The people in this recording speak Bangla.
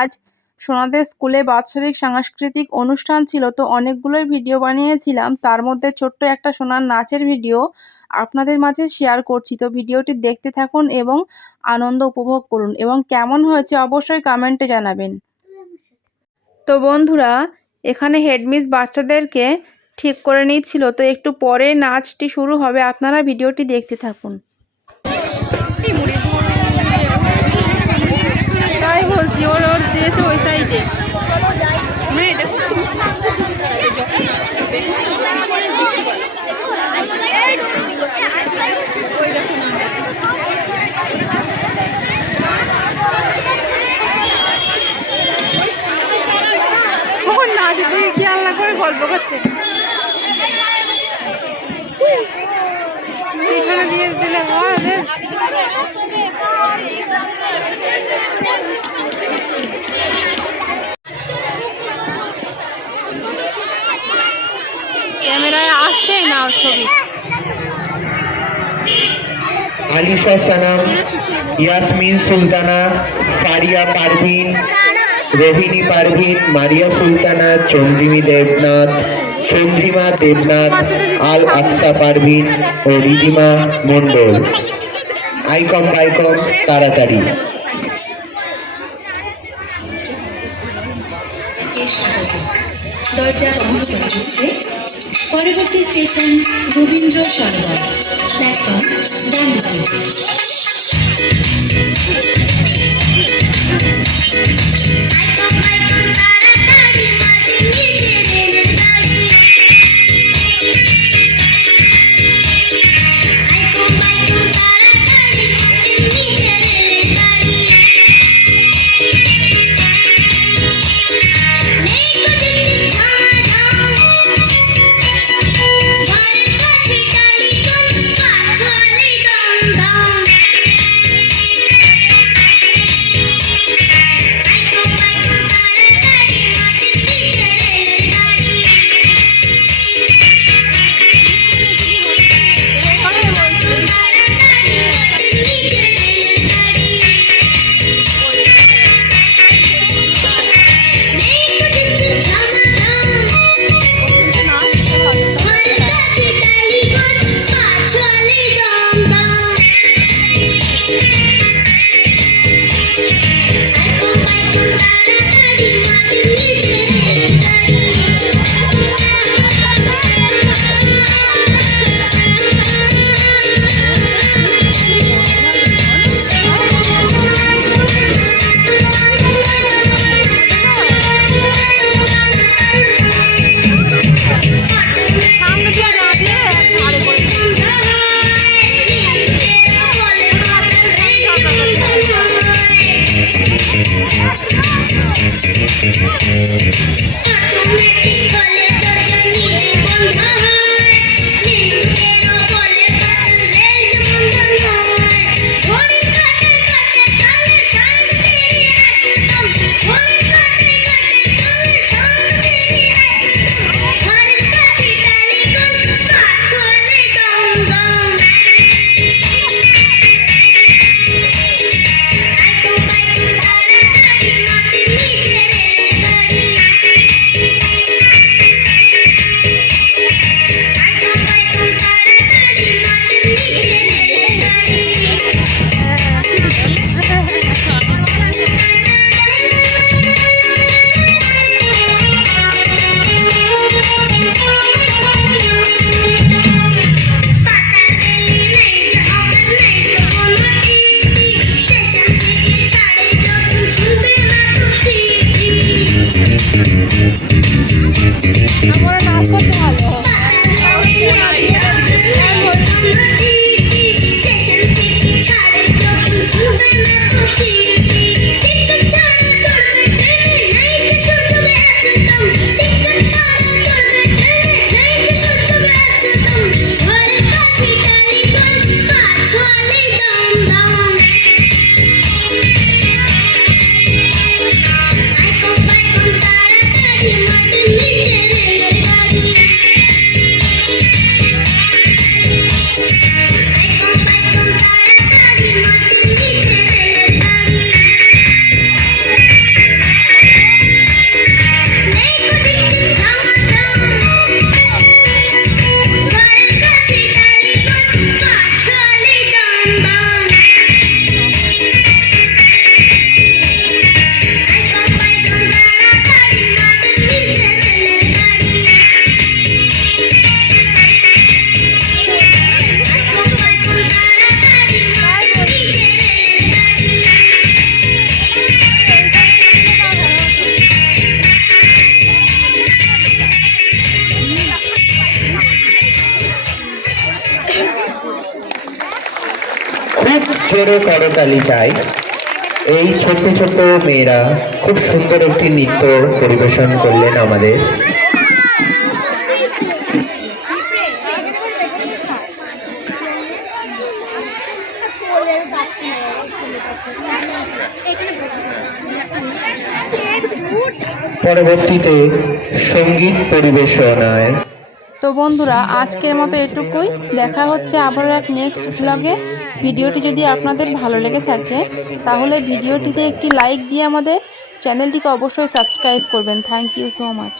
আজ সোনাদের স্কুলে বাৎসরিক সাংস্কৃতিক অনুষ্ঠান ছিল, তো অনেকগুলোই ভিডিও বানিয়েছিলাম। তার মধ্যে ছোট্ট একটা সোনার নাচের ভিডিও আপনাদের মাঝে শেয়ার করছি। তো ভিডিওটি দেখতে থাকুন এবং আনন্দ উপভোগ করুন এবং কেমন হয়েছে অবশ্যই কমেন্টে জানাবেন। তো বন্ধুরা, এখানে হেডমিস বাচ্চাদেরকে ঠিক করে নিচ্ছিল, তো একটু পরে নাচটি শুরু হবে। আপনারা ভিডিওটি দেখতে থাকুন। তাই বলছি ওর ড্রেসে ওই সাইডে কখন নাচে তুই খেয়াল না করে গল্প করছে? পিছনে দিয়ে দিলে হয় আলিফা সানাম, ইয়াসমিন সুলতানা, ফারিয়া পারভিন, রোহিণী পারভিন, মারিয়া সুলতানা, চন্দ্রিমী দেবনাথ, চন্দ্রিমা দেবনাথ, আল আকসা পারভিন ও রিদিমা মণ্ডল। আইকম বাইকম তাড়াতাড়ি। দরজা বন্ধ পরবর্তী স্টেশন রবীন্দ্র সরোবর প্ল্যাটফর্ম ডান Thank you. জোরে করতালি চাই। এই ছোট ছোট মেয়েরা খুব সুন্দর একটি নৃত্য পরিবেশন করলেন আমাদের। পরবর্তীতে সংগীত পরিবেশনায়। তো বন্ধুরা, আজকের মতো এটুকুই। দেখা হচ্ছে আবারও এক নেক্সট ভ্লগে ভিডিওটি যদি আপনাদের ভালো লেগে থাকে, তাহলে ভিডিওটিতে একটি লাইক দিয়ে আমাদের চ্যানেলটিকে অবশ্যই সাবস্ক্রাইব করবেন। Thank you so much